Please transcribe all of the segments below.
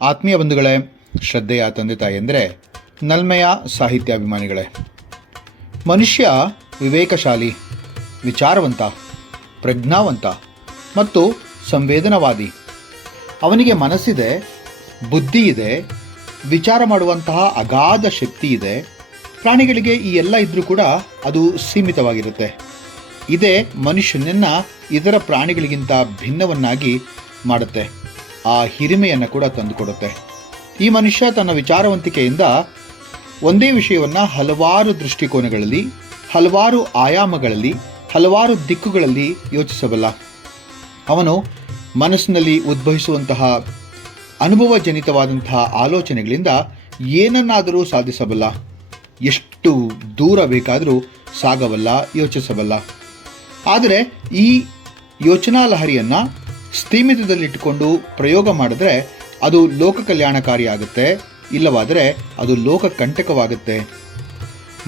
ಆತ್ಮೀಯ ಬಂಧುಗಳೇ, ಶ್ರದ್ಧೆಯ ತಂದೆ ತಾಯಿಯಂದರೆ, ನಲ್ಮೆಯ ಸಾಹಿತ್ಯಾಭಿಮಾನಿಗಳೇ, ಮನುಷ್ಯ ವಿವೇಕಶಾಲಿ, ವಿಚಾರವಂತ, ಪ್ರಜ್ಞಾವಂತ ಮತ್ತು ಸಂವೇದನವಾದಿ. ಅವನಿಗೆ ಮನಸ್ಸಿದೆ, ಬುದ್ಧಿ ಇದೆ, ವಿಚಾರ ಮಾಡುವಂತಹ ಅಗಾಧ ಶಕ್ತಿ ಇದೆ. ಪ್ರಾಣಿಗಳಿಗೆ ಈ ಎಲ್ಲ ಇದ್ದರೂ ಕೂಡ ಅದು ಸೀಮಿತವಾಗಿರುತ್ತೆ. ಇದೇ ಮನುಷ್ಯನನ್ನು ಇದರ ಪ್ರಾಣಿಗಳಿಗಿಂತ ಭಿನ್ನವನ್ನಾಗಿ ಮಾಡುತ್ತೆ. ಆ ಹಿರಿಮೆಯನ್ನು ಕೂಡ ತಂದುಕೊಡುತ್ತೆ. ಈ ಮನುಷ್ಯ ತನ್ನ ವಿಚಾರವಂತಿಕೆಯಿಂದ ಒಂದೇ ವಿಷಯವನ್ನು ಹಲವಾರು ದೃಷ್ಟಿಕೋನಗಳಲ್ಲಿ, ಹಲವಾರು ಆಯಾಮಗಳಲ್ಲಿ, ಹಲವಾರು ದಿಕ್ಕುಗಳಲ್ಲಿ ಯೋಚಿಸಬಲ್ಲ. ಅವನು ಮನಸ್ಸಿನಲ್ಲಿ ಉದ್ಭವಿಸುವಂತಹ ಅನುಭವಜನಿತವಾದಂತಹ ಆಲೋಚನೆಗಳಿಂದ ಏನನ್ನಾದರೂ ಸಾಧಿಸಬಲ್ಲ. ಎಷ್ಟು ದೂರ ಬೇಕಾದರೂ ಸಾಗಬಲ್ಲ, ಯೋಚಿಸಬಲ್ಲ. ಆದರೆ ಈ ಯೋಚನಾ ಲಹರಿಯನ್ನು ಸ್ಥೀಮಿತದಲ್ಲಿಟ್ಟುಕೊಂಡು ಪ್ರಯೋಗ ಮಾಡಿದ್ರೆ ಅದು ಲೋಕ ಕಲ್ಯಾಣಕಾರಿಯಾಗುತ್ತೆ, ಇಲ್ಲವಾದರೆ ಅದು ಲೋಕ ಕಂಟಕವಾಗುತ್ತೆ.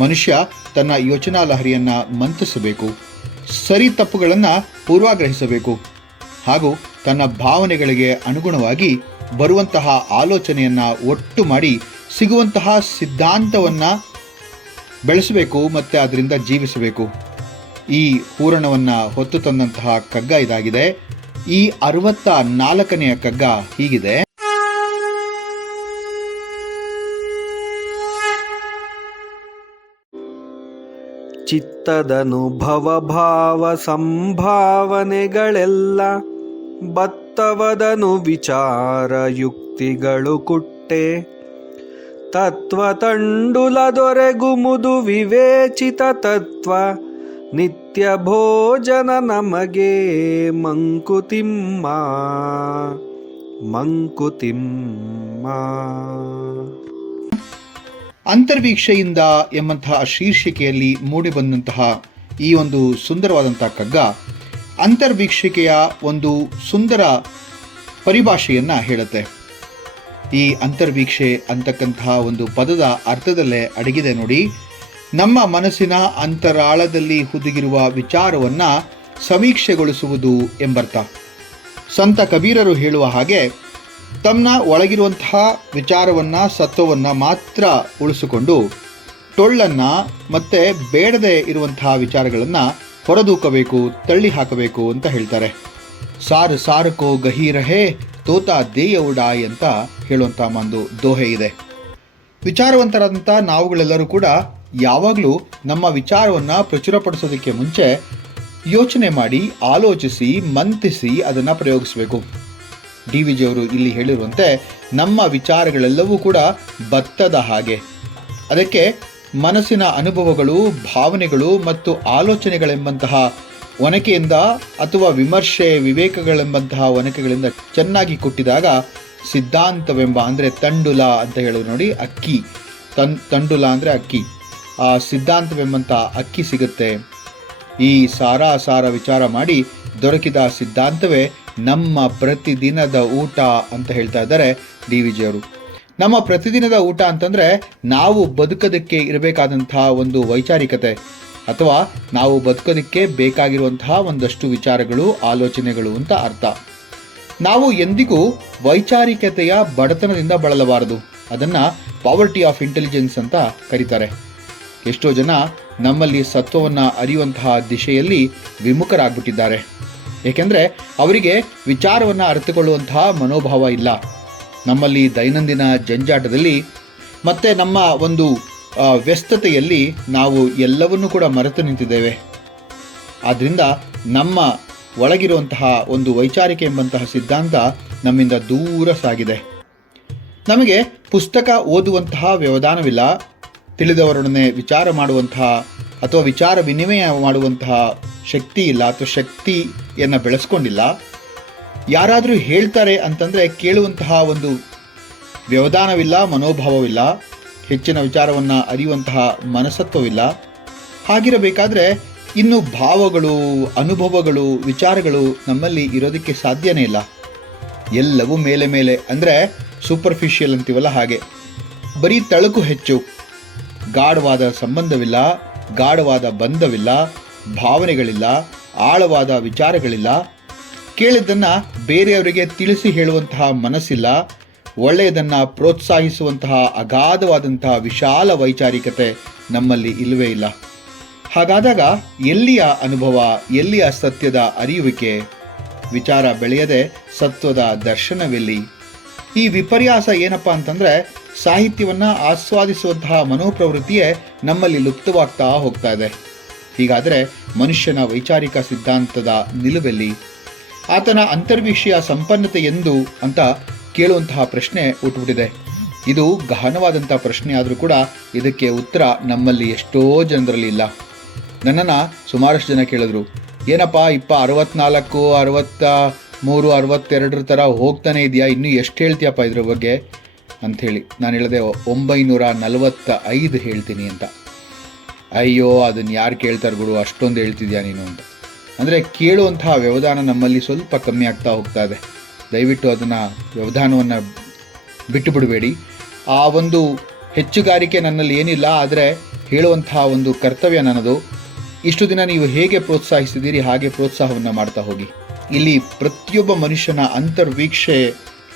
ಮನುಷ್ಯ ತನ್ನ ಯೋಚನಾ ಲಹರಿಯನ್ನು ಮಂತಿಸಬೇಕು, ಸರಿ ತಪ್ಪುಗಳನ್ನು ಪೂರ್ವಗ್ರಹಿಸಬೇಕು, ಹಾಗೂ ತನ್ನ ಭಾವನೆಗಳಿಗೆ ಅನುಗುಣವಾಗಿ ಬರುವಂತಹ ಆಲೋಚನೆಯನ್ನು ಒಟ್ಟು ಮಾಡಿ ಸಿಗುವಂತಹ ಸಿದ್ಧಾಂತವನ್ನು ಬೆಳೆಸಬೇಕು ಮತ್ತು ಅದರಿಂದ ಜೀವಿಸಬೇಕು. ಈ ಹೂರಣವನ್ನು ಹೊತ್ತು ತಂದಂತಹ ಕಗ್ಗ ಇದಾಗಿದೆ. ಈ 64ನೆಯ ಕಗ್ಗ ಹೀಗಿದೆ. ಚಿತ್ತದನುಭವ ಭಾವ ಸಂಭಾವನೆಗಳೆಲ್ಲ ಬತ್ತವದನು ವಿಚಾರ ಯುಕ್ತಿಗಳು ಕುಟ್ಟೆ. ತತ್ವ ತಂಡುಲ ದೊರೆಗುಮುದು ವಿವೇಚಿತ ತತ್ವ ನಿತ್ಯ ಭೋಜನ ನಮಗೆ ಮಂಕುತಿಮ್ಮ ಮಂಕುತಿಮ್ಮ. ಅಂತರ್ವೀಕ್ಷೆಯಿಂದ ಎಂಬಂತಹ ಶೀರ್ಷಿಕೆಯಲ್ಲಿ ಮೂಡಿಬಂದಂತಹ ಈ ಒಂದು ಸುಂದರವಾದಂತಹ ಕಗ್ಗ ಅಂತರ್ವೀಕ್ಷಿಕೆಯ ಒಂದು ಸುಂದರ ಪರಿಭಾಷೆಯನ್ನು ಹೇಳುತ್ತೆ. ಈ ಅಂತರ್ವೀಕ್ಷೆ ಅಂತಕ್ಕಂತಹ ಒಂದು ಪದದ ಅರ್ಥದಲ್ಲೇ ಅಡಗಿದೆ ನೋಡಿ. ನಮ್ಮ ಮನಸ್ಸಿನ ಅಂತರಾಳದಲ್ಲಿ ಹುದುಗಿರುವ ವಿಚಾರವನ್ನು ಸಮೀಕ್ಷೆಗೊಳಿಸುವುದು ಎಂಬರ್ಥ. ಸಂತ ಕಬೀರರು ಹೇಳುವ ಹಾಗೆ, ತಮ್ಮ ಒಳಗಿರುವಂತಹ ವಿಚಾರವನ್ನು, ಸತ್ವವನ್ನು ಮಾತ್ರ ಉಳಿಸಿಕೊಂಡು ಟೊಳ್ಳನ್ನು ಮತ್ತು ಬೇಡದೇ ಇರುವಂತಹ ವಿಚಾರಗಳನ್ನು ಹೊರದೂಕಬೇಕು, ತಳ್ಳಿ ಹಾಕಬೇಕು ಅಂತ ಹೇಳ್ತಾರೆ. ಸಾರು ಸಾರಕೋ ಗಹೀರಹೇ ತೋತಾ ದೇಯ ಉಡಾಯ್ ಅಂತ ಹೇಳುವಂಥ ಒಂದು ದೋಹೆ ಇದೆ. ವಿಚಾರವಂತರಾದಂಥ ನಾವುಗಳೆಲ್ಲರೂ ಕೂಡ ಯಾವಾಗಲೂ ನಮ್ಮ ವಿಚಾರವನ್ನು ಪ್ರಚುರಪಡಿಸೋದಕ್ಕೆ ಮುಂಚೆ ಯೋಚನೆ ಮಾಡಿ, ಆಲೋಚಿಸಿ, ಮಂತಿಸಿ ಅದನ್ನು ಪ್ರಯೋಗಿಸಬೇಕು. ಡಿ ವಿ ಜಿಯವರು ಇಲ್ಲಿ ಹೇಳಿರುವಂತೆ ನಮ್ಮ ವಿಚಾರಗಳೆಲ್ಲವೂ ಕೂಡ ಭತ್ತದ ಹಾಗೆ. ಅದಕ್ಕೆ ಮನಸ್ಸಿನ ಅನುಭವಗಳು, ಭಾವನೆಗಳು ಮತ್ತು ಆಲೋಚನೆಗಳೆಂಬಂತಹ ಒನಕೆಯಿಂದ ಅಥವಾ ವಿಮರ್ಶೆ, ವಿವೇಕಗಳೆಂಬಂತಹ ಒನಕೆಗಳಿಂದ ಚೆನ್ನಾಗಿ ಕುಟ್ಟಿದಾಗ ಸಿದ್ಧಾಂತವೆಂಬ, ಅಂದರೆ ತಂಡುಲ ಅಂತ ಹೇಳೋದು ನೋಡಿ, ಅಕ್ಕಿ, ತಂಡುಲ ಅಂದರೆ ಅಕ್ಕಿ, ಆ ಸಿದ್ಧಾಂತವೆಂಬಂಥ ಅಕ್ಕಿ ಸಿಗುತ್ತೆ. ಈ ಸಾರ ವಿಚಾರ ಮಾಡಿ ದೊರಕಿದ ಸಿದ್ಧಾಂತವೇ ನಮ್ಮ ಪ್ರತಿದಿನದ ಊಟ ಅಂತ ಹೇಳ್ತಾ ಇದ್ದಾರೆ ಡಿ ವಿ ಜಿಯವರು. ನಮ್ಮ ಪ್ರತಿದಿನದ ಊಟ ಅಂತಂದರೆ ನಾವು ಬದುಕೋದಕ್ಕೆ ಇರಬೇಕಾದಂತಹ ಒಂದು ವೈಚಾರಿಕತೆ, ಅಥವಾ ನಾವು ಬದುಕೋದಕ್ಕೆ ಬೇಕಾಗಿರುವಂತಹ ಒಂದಷ್ಟು ವಿಚಾರಗಳು, ಆಲೋಚನೆಗಳು ಅಂತ ಅರ್ಥ. ನಾವು ಎಂದಿಗೂ ವೈಚಾರಿಕತೆಯ ಬಡತನದಿಂದ ಬಳಲಬಾರದು. ಅದನ್ನು ಪಾವರ್ಟಿ ಆಫ್ ಇಂಟೆಲಿಜೆನ್ಸ್ ಅಂತ ಕರೀತಾರೆ. ಎಷ್ಟೋ ಜನ ನಮ್ಮಲ್ಲಿ ಸತ್ವವನ್ನು ಅರಿಯುವಂತಹ ದಿಶೆಯಲ್ಲಿ ವಿಮುಖರಾಗ್ಬಿಟ್ಟಿದ್ದಾರೆ. ಏಕೆಂದರೆ ಅವರಿಗೆ ವಿಚಾರವನ್ನು ಅರಿತುಕೊಳ್ಳುವಂತಹ ಮನೋಭಾವ ಇಲ್ಲ. ನಮ್ಮಲ್ಲಿ ದೈನಂದಿನ ಜಂಜಾಟದಲ್ಲಿ ಮತ್ತು ನಮ್ಮ ಒಂದು ವ್ಯಸ್ತತೆಯಲ್ಲಿ ನಾವು ಎಲ್ಲವನ್ನೂ ಕೂಡ ಮರೆತು ನಿಂತಿದ್ದೇವೆ. ಆದ್ದರಿಂದ ನಮ್ಮ ಒಳಗಿರುವಂತಹ ಒಂದು ವೈಚಾರಿಕೆ ಎಂಬಂತಹ ಸಿದ್ಧಾಂತ ನಮ್ಮಿಂದ ದೂರ ಸಾಗಿದೆ. ನಮಗೆ ಪುಸ್ತಕ ಓದುವಂತಹ ವ್ಯವಧಾನವಿಲ್ಲ, ತಿಳಿದವರೊಡನೆ ವಿಚಾರ ಮಾಡುವಂತಹ ಅಥವಾ ವಿಚಾರ ವಿನಿಮಯ ಮಾಡುವಂತಹ ಶಕ್ತಿ ಇಲ್ಲ, ಅಥವಾ ಶಕ್ತಿಯನ್ನು ಬೆಳೆಸ್ಕೊಂಡಿಲ್ಲ. ಯಾರಾದರೂ ಹೇಳ್ತಾರೆ ಅಂತಂದರೆ ಕೇಳುವಂತಹ ಒಂದು ವ್ಯವಧಾನವಿಲ್ಲ, ಮನೋಭಾವವಿಲ್ಲ, ಹೆಚ್ಚಿನ ವಿಚಾರವನ್ನು ಅರಿಯುವಂತಹ ಮನಸತ್ವವಿಲ್ಲ. ಹಾಗಿರಬೇಕಾದ್ರೆ ಇನ್ನು ಭಾವಗಳು, ಅನುಭವಗಳು, ವಿಚಾರಗಳು ನಮ್ಮಲ್ಲಿ ಇರೋದಕ್ಕೆ ಸಾಧ್ಯನೇ ಇಲ್ಲ. ಎಲ್ಲವೂ ಮೇಲೆ ಮೇಲೆ, ಅಂದರೆ ಸೂಪರ್ಫಿಷಿಯಲ್ ಅಂತೀವಲ್ಲ ಹಾಗೆ, ಬರೀ ತಳಕು ಹೆಚ್ಚು. ಗಾಢವಾದ ಸಂಬಂಧವಿಲ್ಲ, ಗಾಢವಾದ ಬಂಧವಿಲ್ಲ, ಭಾವನೆಗಳಿಲ್ಲ, ಆಳವಾದ ವಿಚಾರಗಳಿಲ್ಲ. ಕೇಳಿದ್ದನ್ನು ಬೇರೆಯವರಿಗೆ ತಿಳಿಸಿ ಹೇಳುವಂತಹ ಮನಸ್ಸಿಲ್ಲ. ಒಳ್ಳೆಯದನ್ನು ಪ್ರೋತ್ಸಾಹಿಸುವಂತಹ ಅಗಾಧವಾದಂತಹ ವಿಶಾಲ ವೈಚಾರಿಕತೆ ನಮ್ಮಲ್ಲಿ ಇಲ್ಲವೇ ಇಲ್ಲ. ಹಾಗಾದಾಗ ಎಲ್ಲಿಯ ಅನುಭವ, ಎಲ್ಲಿಯ ಸತ್ಯದ ಅರಿಯುವಿಕೆ? ವಿಚಾರ ಬೆಳೆಯದೆ ಸತ್ವದ ದರ್ಶನವೆಲ್ಲಿ? ಈ ವಿಪರ್ಯಾಸ ಏನಪ್ಪ ಅಂತಂದರೆ, ಸಾಹಿತ್ಯವನ್ನು ಆಸ್ವಾದಿಸುವಂತಹ ಮನೋಪ್ರವೃತ್ತಿಯೇ ನಮ್ಮಲ್ಲಿ ಲುಪ್ತವಾಗ್ತಾ ಹೋಗ್ತಾ ಇದೆ. ಹೀಗಾದರೆ ಮನುಷ್ಯನ ವೈಚಾರಿಕ ಸಿದ್ಧಾಂತದ ನಿಲುವೆಲ್ಲಿ? ಆತನ ಅಂತರ್ವೀಕ್ಷೆಯ ಸಂಪನ್ನತೆ ಎಂದು ಅಂತ ಕೇಳುವಂತಹ ಪ್ರಶ್ನೆ ಹುಟ್ಟುಬಿಟ್ಟಿದೆ. ಇದು ಗಹನವಾದಂಥ ಪ್ರಶ್ನೆ ಆದರೂ ಕೂಡ ಇದಕ್ಕೆ ಉತ್ತರ ನಮ್ಮಲ್ಲಿ ಎಷ್ಟೋ ಜನರಲ್ಲಿ ಇಲ್ಲ. ನನ್ನನ್ನು ಸುಮಾರಷ್ಟು ಜನ ಕೇಳಿದ್ರು, ಏನಪ್ಪ 64, 63, 62 ಥರ ಹೋಗ್ತಾನೆ ಇದೆಯಾ, ಇನ್ನೂ ಎಷ್ಟು ಹೇಳ್ತೀಯಪ್ಪ ಇದ್ರ ಬಗ್ಗೆ ಅಂಥೇಳಿ. ನಾನು ಹೇಳಿದೆ 945 ಹೇಳ್ತೀನಿ ಅಂತ. ಅಯ್ಯೋ, ಅದನ್ನು ಯಾರು ಕೇಳ್ತಾರೆ ಗುರು, ಅಷ್ಟೊಂದು ಹೇಳ್ತಿದ್ಯಾ ನೀನು ಅಂತ. ಅಂದರೆ ಕೇಳುವಂತಹ ವ್ಯವಧಾನ ನಮ್ಮಲ್ಲಿ ಸ್ವಲ್ಪ ಕಮ್ಮಿ ಆಗ್ತಾ ಹೋಗ್ತಾ ಇದೆ. ದಯವಿಟ್ಟು ಅದನ್ನು ವ್ಯವಧಾನವನ್ನು ಬಿಟ್ಟು ಬಿಡಬೇಡಿ. ಆ ಒಂದು ಹೆಚ್ಚುಗಾರಿಕೆ ನನ್ನಲ್ಲಿ ಏನಿಲ್ಲ, ಆದರೆ ಹೇಳುವಂತಹ ಒಂದು ಕರ್ತವ್ಯ ನನ್ನದು. ಇಷ್ಟು ದಿನ ನೀವು ಹೇಗೆ ಪ್ರೋತ್ಸಾಹಿಸಿದ್ದೀರಿ ಹಾಗೆ ಪ್ರೋತ್ಸಾಹವನ್ನು ಮಾಡ್ತಾ ಹೋಗಿ. ಇಲ್ಲಿ ಪ್ರತಿಯೊಬ್ಬ ಮನುಷ್ಯನ ಅಂತರ್ವೀಕ್ಷೆ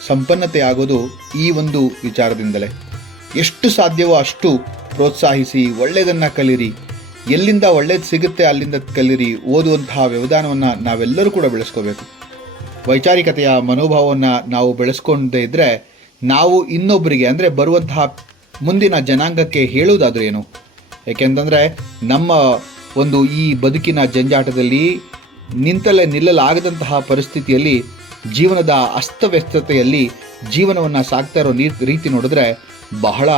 ಸಂಪನ್ನತೆ ಆಗೋದು ಈ ಒಂದು ವಿಚಾರದಿಂದಲೇ. ಎಷ್ಟು ಸಾಧ್ಯವೋ ಅಷ್ಟು ಪ್ರೋತ್ಸಾಹಿಸಿ, ಒಳ್ಳೆಯದನ್ನು ಕಲಿಯಿರಿ. ಎಲ್ಲಿಂದ ಒಳ್ಳೇದು ಸಿಗುತ್ತೆ ಅಲ್ಲಿಂದ ಕಲಿಯಿರಿ. ಓದುವಂತಹ ವ್ಯವಧಾನವನ್ನು ನಾವೆಲ್ಲರೂ ಕೂಡ ಬೆಳೆಸ್ಕೋಬೇಕು. ವೈಚಾರಿಕತೆಯ ಮನೋಭಾವವನ್ನು ನಾವು ಬೆಳೆಸ್ಕೊಂಡೇ ಇದ್ದರೆ ನಾವು ಇನ್ನೊಬ್ಬರಿಗೆ, ಅಂದರೆ ಬರುವಂತಹ ಮುಂದಿನ ಜನಾಂಗಕ್ಕೆ ಹೇಳುವುದಾದ್ರೂ ಏನು? ಏಕೆಂತಂದರೆ ನಮ್ಮ ಒಂದು ಈ ಬದುಕಿನ ಜಂಜಾಟದಲ್ಲಿ ನಿಂತಲ್ಲೇ ನಿಲ್ಲಲಾಗದಂತಹ ಪರಿಸ್ಥಿತಿಯಲ್ಲಿ, ಜೀವನದ ಅಸ್ತವ್ಯಸ್ತತೆಯಲ್ಲಿ ಜೀವನವನ್ನು ಸಾಗ್ತಾ ಇರೋ ರೀತಿ ನೋಡಿದ್ರೆ ಬಹಳ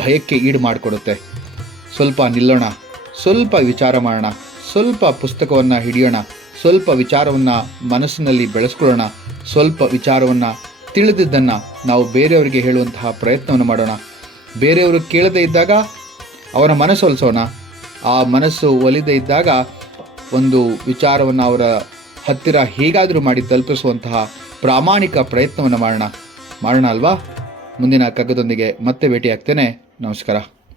ಭಯಕ್ಕೆ ಈಡು ಮಾಡಿಕೊಡುತ್ತೆ. ಸ್ವಲ್ಪ ನಿಲ್ಲೋಣ, ಸ್ವಲ್ಪ ವಿಚಾರ ಮಾಡೋಣ, ಸ್ವಲ್ಪ ಪುಸ್ತಕವನ್ನು ಹಿಡಿಯೋಣ, ಸ್ವಲ್ಪ ವಿಚಾರವನ್ನು ಮನಸ್ಸಿನಲ್ಲಿ ಬೆಳೆಸ್ಕೊಳ್ಳೋಣ, ಸ್ವಲ್ಪ ವಿಚಾರವನ್ನು ತಿಳಿದಿದ್ದನ್ನು ನಾವು ಬೇರೆಯವರಿಗೆ ಹೇಳುವಂತಹ ಪ್ರಯತ್ನವನ್ನು ಮಾಡೋಣ. ಬೇರೆಯವರು ಕೇಳದೇ ಇದ್ದಾಗ ಅವರ ಮನಸ್ಸು ಒಲಿಸೋಣ. ಆ ಮನಸ್ಸು ಒಲಿದೇ ಇದ್ದಾಗ ಒಂದು ವಿಚಾರವನ್ನು ಅವರ ಹತ್ತಿರ ಹೇಗಾದರೂ ಮಾಡಿ ತಲುಪಿಸುವಂತಹ ಪ್ರಾಮಾಣಿಕ ಪ್ರಯತ್ನವನ್ನು ಮಾಡೋಣ ಅಲ್ವಾ? ಮುಂದಿನ ಕಗ್ಗದೊಂದಿಗೆ ಮತ್ತೆ ಭೇಟಿಯಾಗ್ತೇನೆ. ನಮಸ್ಕಾರ.